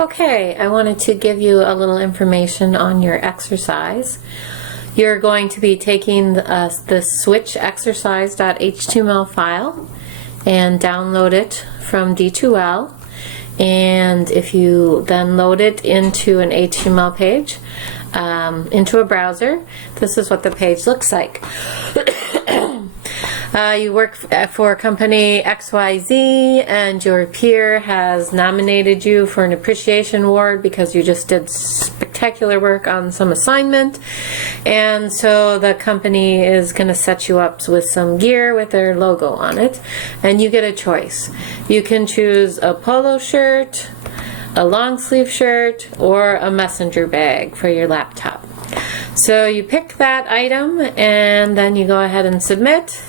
Okay, I wanted to give you a little information on your exercise. You're going to be taking the switch exercise.html file and download it from D2L. And if you then load it into an HTML page, into a browser, this is what the page looks like. You work for company XYZ and your peer has nominated you for an appreciation award because you just did spectacular work on some assignment, and so the company is going to set you up with some gear with their logo on it, and you get a choice. You can choose a polo shirt, a long sleeve shirt, or a messenger bag for your laptop. So you pick that item and then you go ahead and submit,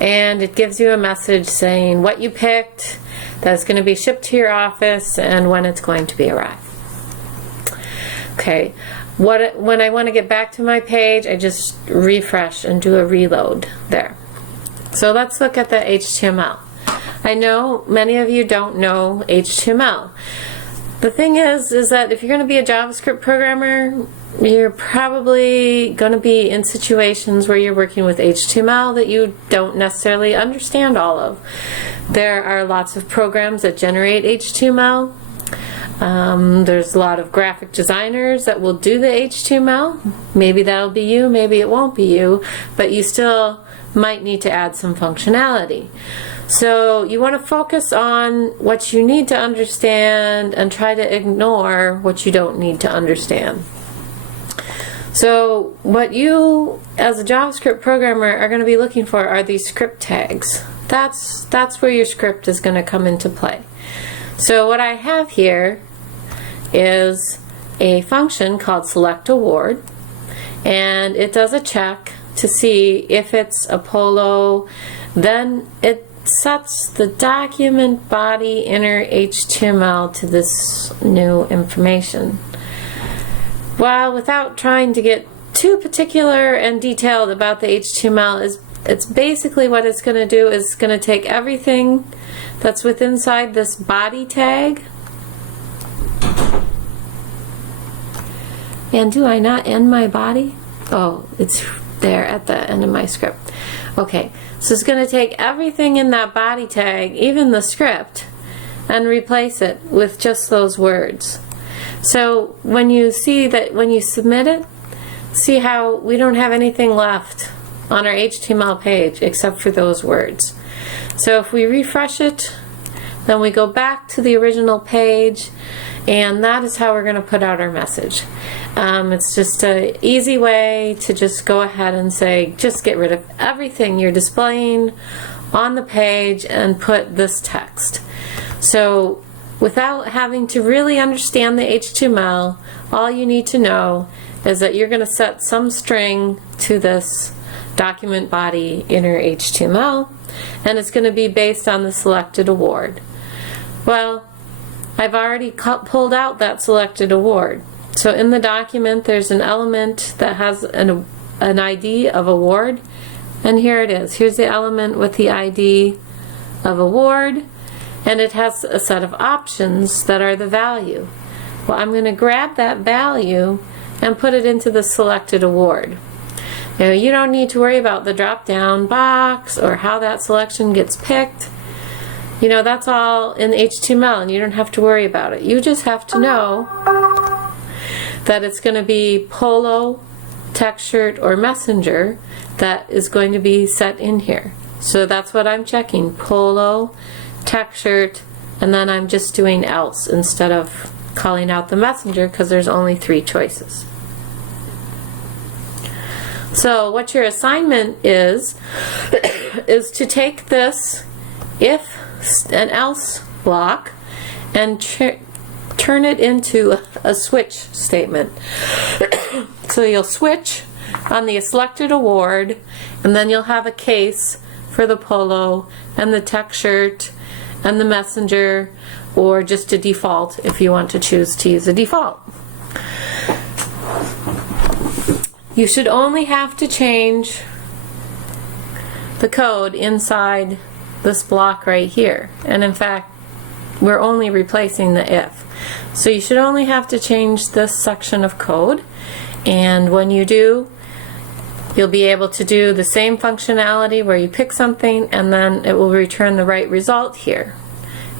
and it gives you a message saying what you picked, that's going to be shipped to your office, and when it's going to be arrived. Okay, when I want to get back to my page, I just refresh and do a reload there. So let's look at the HTML. I know many of you don't know HTML. The thing is that if you're going to be a JavaScript programmer, you're probably going to be in situations where you're working with HTML that you don't necessarily understand all of. There are lots of programs that generate HTML. There's a lot of graphic designers that will do the HTML. Maybe that'll be you, maybe it won't be you, but you still might need to add some functionality. So you want to focus on what you need to understand and try to ignore what you don't need to understand. So what you, as a JavaScript programmer, are going to be looking for are these script tags. That's where your script is going to come into play. So what I have here is a function called selectAward, and it does a check to see if it's a polo. Then it sets the document body inner HTML to this new information. Well, without trying to get too particular and detailed about the HTML, it's basically what it's going to do is going to take everything that's within inside this body tag. And do I not end my body? Oh, it's there at the end of my script. Okay, so it's going to take everything in that body tag, even the script, and replace it with just those words. So when you see that, when you submit it, see how we don't have anything left on our HTML page except for those words. So if we refresh it, then we go back to the original page, and that is how we're going to put out our message. It's just an easy way to just go ahead and say, just get rid of everything you're displaying on the page and put this text. So without having to really understand the HTML, all you need to know is that you're going to set some string to this document body inner HTML, and it's going to be based on the selected award. Well, I've already pulled out that selected award. So in the document there's an element that has an ID of award, and here it is. Here's the element with the ID of award, and it has a set of options that are the value. Well, I'm going to grab that value and put it into the selected award. Now, you don't need to worry about the drop-down box or how that selection gets picked. You know, that's all in HTML, and you don't have to worry about it. You just have to know that it's going to be polo, text shirt, or messenger that is going to be set in here. So that's what I'm checking: polo, text shirt, and then I'm just doing else instead of calling out the messenger because there's only 3 choices. So what your assignment is to take this if and else block and turn it into a switch statement. So you'll switch on the selected award, and then you'll have a case for the polo and the text shirt and the messenger, or just a default if you want to choose to use a default. You should only have to change the code inside this block right here, and in fact we're only replacing the if. So you should only have to change this section of code, and when you do, you'll be able to do the same functionality where you pick something and then it will return the right result here,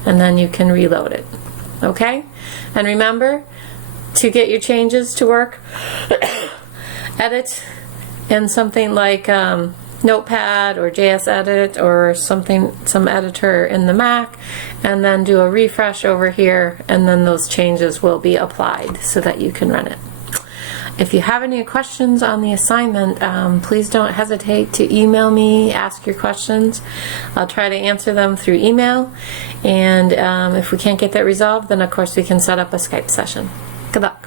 and then you can reload it. Okay? And remember to get your changes to work, edit in something like Notepad or JS Edit or some editor in the Mac, and then do a refresh over here, and then those changes will be applied so that you can run it. If you have any questions on the assignment, please don't hesitate to email me, ask your questions. I'll try to answer them through email, and if we can't get that resolved, then of course we can set up a Skype session. Good luck.